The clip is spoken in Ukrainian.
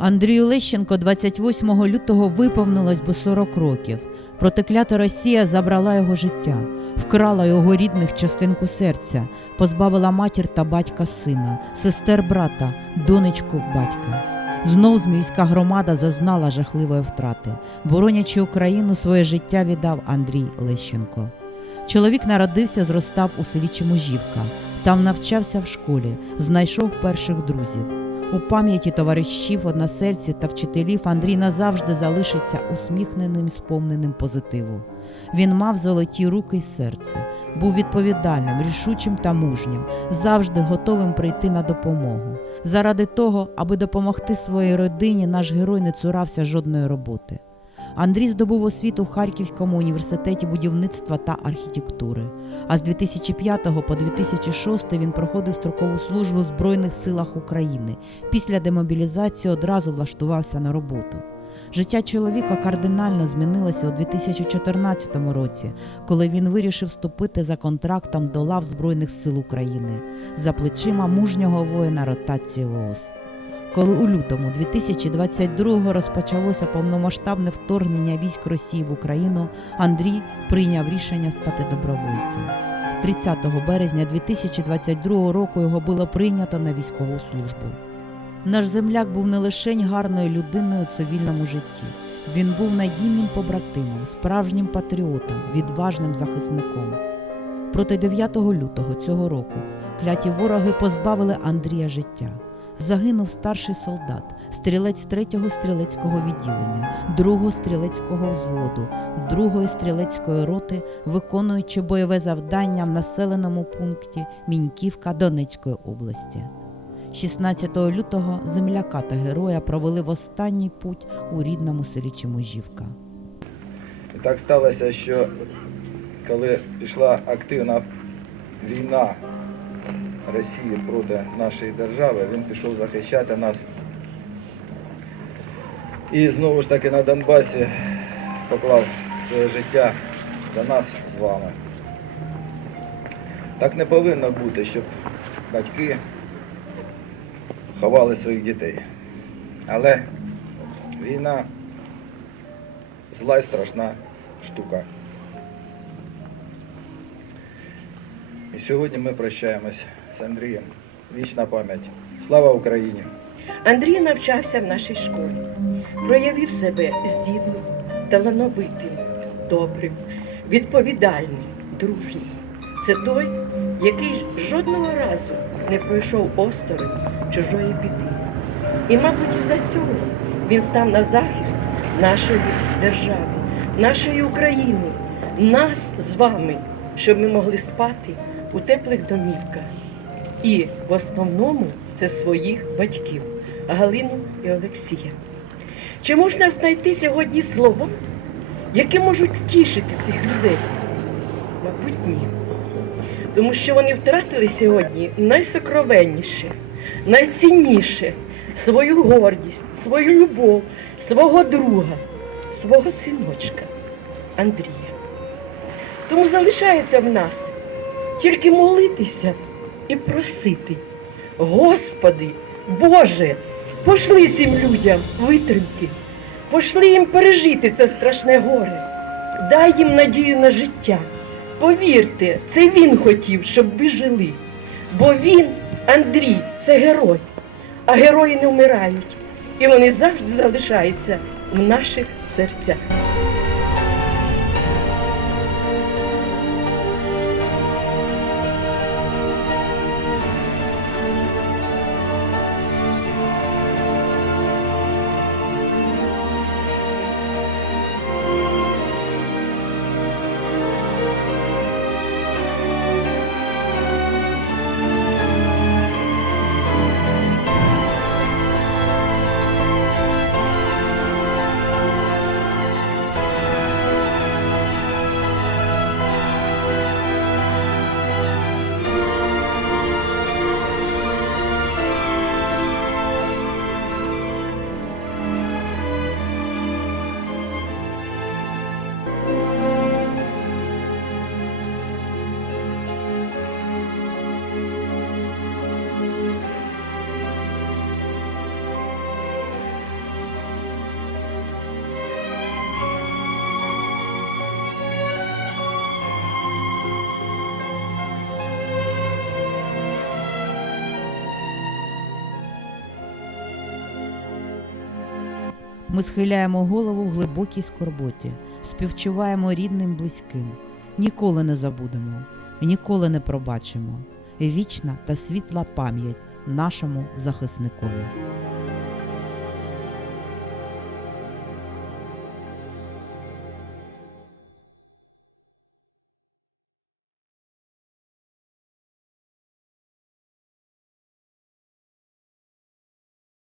Андрію Лещенко 28 лютого виповнилось би 40 років. Протеклята Росія забрала його життя, вкрала його рідних частинку серця, позбавила матір та батька сина, сестер брата, донечку батька. Знов зміївська громада зазнала жахливої втрати. Боронячи Україну, своє життя віддав Андрій Лещенко. Чоловік народився, зростав у селі Чеможівка. Там навчався в школі, знайшов перших друзів. У пам'яті товаришів, односельців та вчителів Андрій назавжди залишиться усміхненим сповненим позитиву. Він мав золоті руки й серце, був відповідальним, рішучим та мужнім, завжди готовим прийти на допомогу. Заради того, аби допомогти своїй родині, наш герой не цурався жодної роботи. Андрій здобув освіту в Харківському університеті будівництва та архітектури. А з 2005 по 2006 він проходив строкову службу в Збройних силах України. Після демобілізації одразу влаштувався на роботу. Життя чоловіка кардинально змінилося у 2014 році, коли він вирішив вступити за контрактом до лав Збройних сил України за плечима мужнього воїна ротації ВООЗ. Коли у лютому 2022-го розпочалося повномасштабне вторгнення військ Росії в Україну, Андрій прийняв рішення стати добровольцем. 30 березня 2022 року його було прийнято на військову службу. Наш земляк був не лише гарною людиною у цивільному житті. Він був надійним побратимом, справжнім патріотом, відважним захисником. Проти 9 лютого цього року кляті вороги позбавили Андрія життя. Загинув старший солдат, стрілець 3-го стрілецького відділення, 2-го стрілецького взводу, 2-ї стрілецької роти, виконуючи бойове завдання в населеному пункті Міньківка Донецької області. 16 лютого земляка та героя провели в останній путь у рідному селі Чеможівка. Так сталося, що коли пішла активна війна Росії проти нашої держави, він пішов захищати нас. І знову ж таки на Донбасі поклав своє життя за нас з вами. Так не повинно бути, щоб батьки ховали своїх дітей. Але війна зла і страшна штука. І сьогодні ми прощаємось з Андрієм. Вічна пам'ять. Слава Україні! Андрій навчався в нашій школі, проявив себе здібним, талановитим, добрим, відповідальним, дружнім. Це той, який жодного разу не пройшов осторонь чужої біди. І, мабуть, за цього він став на захист нашої держави, нашої України, нас з вами, щоб ми могли спати у теплих домівках. І в основному це своїх батьків Галину і Олексія. Чи можна знайти сьогодні слово, яке можуть втішити цих людей? Мабуть, ні. Тому що вони втратили сьогодні найсокровенніше, найцінніше свою гордість, свою любов, свого друга, свого синочка Андрія. Тому залишається в нас тільки молитися і просити. Господи, Боже, пошли цим людям витримки, пошли їм пережити це страшне горе, дай їм надію на життя. Повірте, це він хотів, щоб ви жили. Бо він, Андрій, це герой, а герої не вмирають. І вони завжди залишаються в наших серцях. Ми схиляємо голову в глибокій скорботі, співчуваємо рідним близьким. Ніколи не забудемо, ніколи не пробачимо. Вічна та світла пам'ять нашому захисникові.